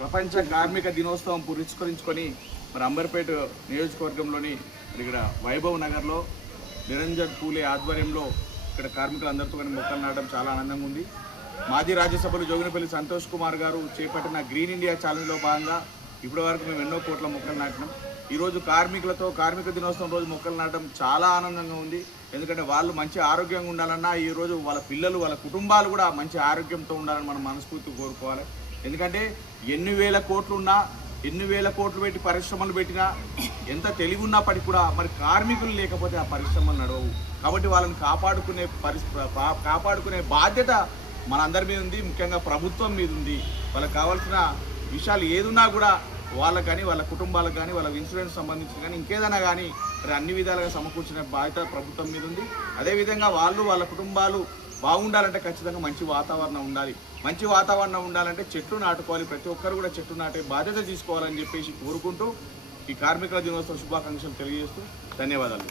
ప్రపంచ కార్మిక దినోత్సవం పురస్కరించుకొని మరి అంబర్పేట నియోజకవర్గంలోని మరి ఇక్కడ వైభవ్ నగర్లో నిరంజన్ పూలే ఆధ్వర్యంలో ఇక్కడ కార్మికులందరితో కానీ మొక్కలు నాటడం చాలా ఆనందంగా ఉంది. మాజీ రాజ్యసభలు జోగినపల్లి సంతోష్ కుమార్ గారు చేపట్టిన గ్రీన్ ఇండియా ఛాలెంజ్లో భాగంగా ఇప్పటి వరకు మేము ఎన్నో కోట్ల మొక్కలు నాటినాం. ఈరోజు కార్మికులతో కార్మిక దినోత్సవం రోజు మొక్కలు నాటడం చాలా ఆనందంగా ఉంది. ఎందుకంటే వాళ్ళు మంచి ఆరోగ్యంగా ఉండాలన్నా ఈరోజు వాళ్ళ పిల్లలు వాళ్ళ కుటుంబాలు కూడా మంచి ఆరోగ్యంతో ఉండాలని మనం మనస్ఫూర్తి కోరుకోవాలి. ఎందుకంటే ఎన్ని వేల కోట్లు పెట్టి పరిశ్రమలు పెట్టినా ఎంత తెలివి ఉన్నప్పటికీ కూడా మరి కార్మికులు లేకపోతే ఆ పరిశ్రమలు నడవవు. కాబట్టి వాళ్ళని కాపాడుకునే బాధ్యత మనందరి మీద ఉంది, ముఖ్యంగా ప్రభుత్వం మీద ఉంది. వాళ్ళకి కావాల్సిన విషయాలు ఏదున్నా కూడా వాళ్ళకి కానీ వాళ్ళ కుటుంబాలకు కానీ వాళ్ళ ఇన్సూరెన్స్ సంబంధించి కానీ ఇంకేదైనా కానీ మరి అన్ని విధాలుగా సమకూర్చిన బాధ్యత ప్రభుత్వం మీద ఉంది. అదేవిధంగా వాళ్ళ కుటుంబాలు బాగుండాలంటే ఖచ్చితంగా మంచి వాతావరణం ఉండాలి. మంచి వాతావరణం ఉండాలంటే చెట్లు నాటుకోవాలి. ప్రతి ఒక్కరు కూడా చెట్లు నాటే బాధ్యత తీసుకోవాలని చెప్పేసి కోరుకుంటూ ఈ కార్మికుల దినోత్సవ శుభాకాంక్షలు తెలియజేస్తూ ధన్యవాదాలు.